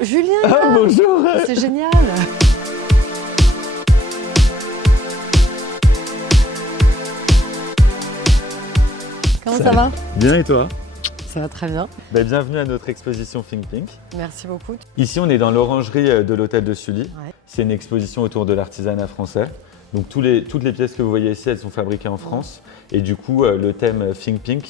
Julien! Ah, bonjour! C'est génial! Comment ça va? Bien et toi? Ça va très bien. Bienvenue à notre exposition Think Pink. Merci beaucoup. Ici, on est dans l'orangerie de l'hôtel de Sully. Ouais. C'est une exposition autour de l'artisanat français. Donc toutes les pièces que vous voyez ici, elles sont fabriquées en France. Et du coup, le thème Think Pink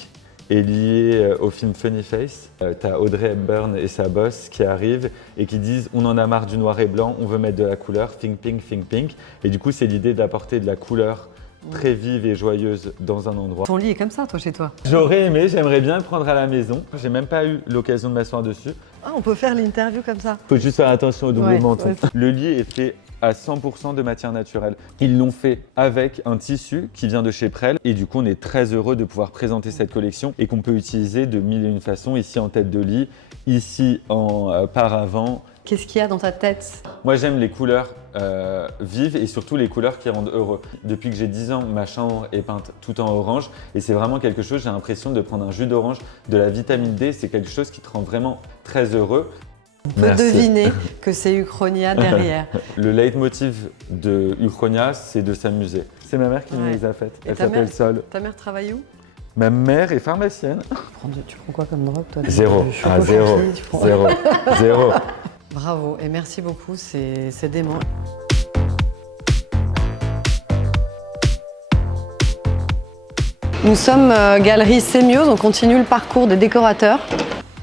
est lié au film Funny Face. Tu as Audrey Hepburn et sa boss qui arrivent et qui disent « On en a marre du noir et blanc, on veut mettre de la couleur, Think Pink, Think Pink ». Et du coup, c'est l'idée d'apporter de la couleur très vive et joyeuse dans un endroit. Ton lit est comme ça, toi, chez toi? J'aurais aimé, j'aimerais bien le prendre à la maison. J'ai même pas eu l'occasion de m'asseoir dessus. Ah, on peut faire l'interview comme ça. Faut juste faire attention au double Ouais, menton. ouais. Le lit est fait à 100% de matière naturelle. Ils l'ont fait avec un tissu qui vient de chez Prel et du coup on est très heureux de pouvoir présenter cette collection et qu'on peut utiliser de mille et une façons, ici en tête de lit, ici en paravent. Qu'est-ce qu'il y a dans ta tête? Moi j'aime les couleurs vives et surtout les couleurs qui rendent heureux. Depuis que j'ai 10 ans, ma chambre est peinte tout en orange et c'est vraiment quelque chose, j'ai l'impression de prendre un jus d'orange, de la vitamine D, c'est quelque chose qui te rend vraiment très heureux. On peut deviner que c'est Uchronia derrière. Le leitmotiv de Uchronia, c'est de s'amuser. C'est ma mère qui me les a faites. Et Elle ta s'appelle mère Sol. Ta mère travaille où? Ma mère est pharmacienne. Tu prends quoi comme drogue, toi? Zéro. Du choco Ah, zéro. chantilly, tu prends- Zéro. Zéro. Bravo et merci beaucoup, c'est dément. Nous sommes galerie Sémiose, on continue le parcours des décorateurs.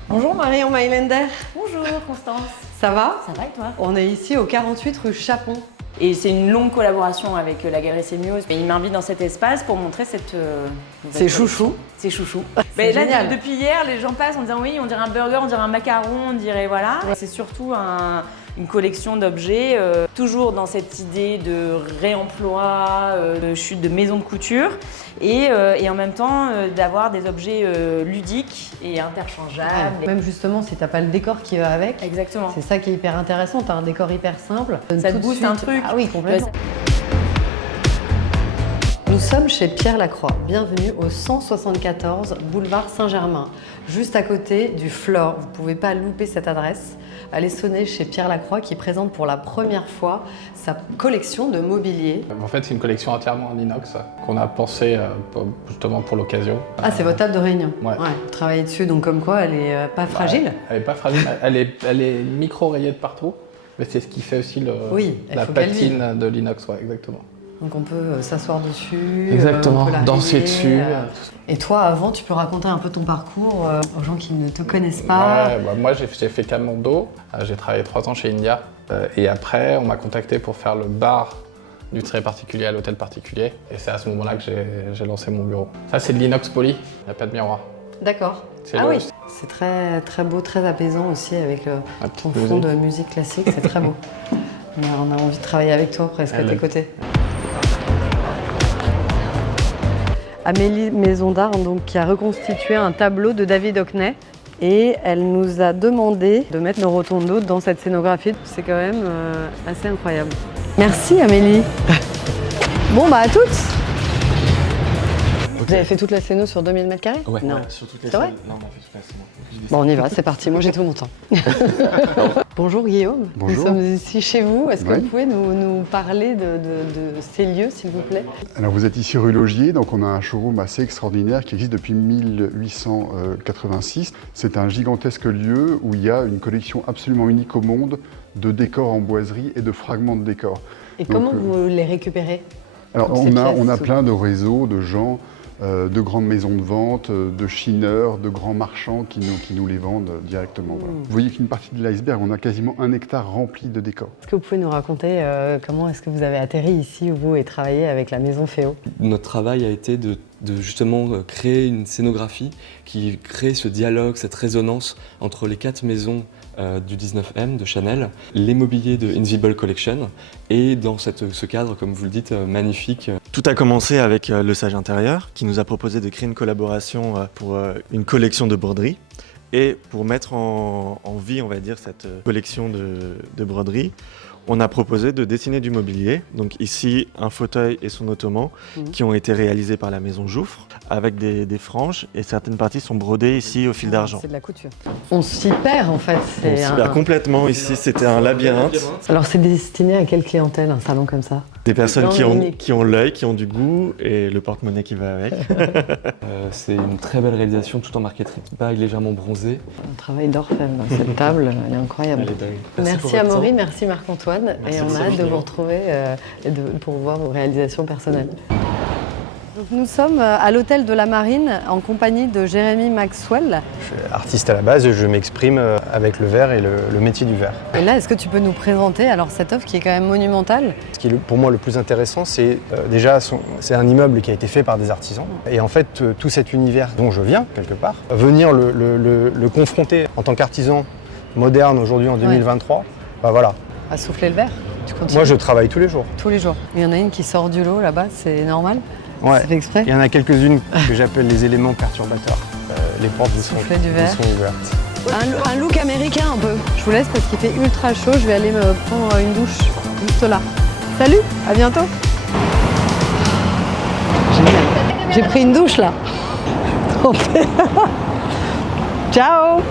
Bonjour Marion Mailender. Bonjour Constance. Ça va? Ça va et toi? On est ici au 48 rue Chapon. Et c'est une longue collaboration avec la Galerie Sémiose. Et il m'invite dans cet espace pour montrer cette nouvelle C'est collection. chouchou. C'est chouchou. C'est Là, génial. depuis hier, les gens passent en disant oui, on dirait un burger, on dirait un macaron, on dirait voilà. C'est surtout une collection d'objets, toujours dans cette idée de réemploi, de chute de maison de couture et en même temps d'avoir des objets ludiques et interchangeables. Même justement, si t'as pas le décor qui va avec, Exactement. c'est ça qui est hyper intéressant. T'as un décor hyper simple. Ça te Tout de booste suite- un truc. Ah oui, complètement. Nous sommes chez Pierre Lacroix. Bienvenue au 174 boulevard Saint-Germain, juste à côté du Flore. Vous ne pouvez pas louper cette adresse. Allez sonner chez Pierre Lacroix qui présente pour la première fois sa collection de mobilier. En fait, c'est une collection entièrement en inox qu'on a pensée justement pour l'occasion. Ah, c'est votre table de réunion. Ouais. Vous travaillez dessus, donc comme quoi, elle est pas fragile. Elle est pas fragile, elle est micro-rayée de partout, mais c'est ce qui fait aussi Oui, il la faut qu'elle vive. patine de l'inox, ouais, exactement. Donc on peut s'asseoir dessus, Exactement, on peut la danser rayer, dessus. Et toi, avant, tu peux raconter un peu ton parcours aux gens qui ne te connaissent pas. Ouais, moi j'ai fait Camondo, j'ai travaillé 3 ans chez India, et après on m'a contacté pour faire le bar du très particulier à l'hôtel particulier, et c'est à ce moment-là que j'ai lancé mon bureau. Ça c'est de l'inox poli, il n'y a pas de miroir. D'accord. C'est Ah le- oui, c'est très, très beau, très apaisant aussi avec ton petite fond musique. de musique classique, c'est très beau. On a envie de travailler avec toi presque à Elle tes est- côtés. Amélie Maison d'Art donc, qui a reconstitué un tableau de David Hockney et elle nous a demandé de mettre nos rotondos dans cette scénographie. C'est quand même assez incroyable. Merci Amélie. Bon bah à toutes. Vous avez fait toute la scéno sur 2000 m²? Ouais, Non. sur toutes les C'est vrai salles. Non, on fait toute la scène. Bon, on y va, c'est parti. Moi, j'ai tout mon temps. Bonjour Guillaume. Bonjour. Nous sommes ici chez vous. Est-ce que Ouais. vous pouvez nous parler de ces lieux, s'il vous plaît? Alors vous êtes ici rue Logier, donc on a un showroom assez extraordinaire qui existe depuis 1886. C'est un gigantesque lieu où il y a une collection absolument unique au monde de décors en boiserie et de fragments de décors. Et Donc, comment vous les récupérez? Alors Comme ces on a pièces, plein de réseaux de gens, de grandes maisons de vente, de chineurs, de grands marchands qui nous les vendent directement. Voilà. Vous voyez qu'une partie de l'iceberg, on a quasiment 1 hectare rempli de décors. Est-ce que vous pouvez nous raconter comment est-ce que vous avez atterri ici, vous, et travaillé avec la Maison Féo? Notre travail a été de justement créer une scénographie qui crée ce dialogue, cette résonance entre les 4 maisons du 19M de Chanel, les mobiliers de Invisible Collection et dans ce cadre, comme vous le dites, magnifique. Tout a commencé avec Le Sage Intérieur qui nous a proposé de créer une collaboration pour une collection de broderie. Et pour mettre en vie, on va dire, cette collection de broderies, on a proposé de dessiner du mobilier. Donc ici, un fauteuil et son ottoman qui ont été réalisés par la maison Jouffre avec des franges et certaines parties sont brodées ici au fil d'argent. C'est de la couture. On s'y perd en fait. On s'y perd complètement. Ici, c'était un labyrinthe. Alors c'est destiné à quelle clientèle, un salon comme ça? Des personnes Dans qui ont l'œil, qui ont du goût et le porte-monnaie qui va avec. C'est une très belle réalisation, tout en marqueterie. Bague légèrement bronzée. Un travail d'orfèvre, cette table, elle est incroyable. Elle est dingue. Merci pour votre Amaury, temps. merci Marc-Antoine. Merci Et on pour a cette hâte de vidéo. vous retrouver pour voir vos réalisations personnelles. Donc nous sommes à l'hôtel de la Marine en compagnie de Jérémy Maxwell. Je suis artiste à la base et je m'exprime avec le verre et le métier du verre. Et là, est-ce que tu peux nous présenter alors cette œuvre qui est quand même monumentale? Ce qui est pour moi le plus intéressant, c'est déjà c'est un immeuble qui a été fait par des artisans. Et en fait, tout cet univers dont je viens, quelque part, venir le confronter en tant qu'artisan moderne aujourd'hui en 2023, bah voilà. À souffler le verre, tu continues? Moi, je travaille tous les jours. Tous les jours. Il y en a une qui sort du lot là-bas, c'est normal? Ouais. C'est fait exprès? Il y en a quelques-unes que j'appelle les éléments perturbateurs. Les portes vous sont Souffler du verre. ouvertes. Un look américain un peu. Je vous laisse parce qu'il fait ultra chaud, je vais aller me prendre une douche juste là. Salut, à bientôt. Génial. J'ai pris une douche là. Ciao.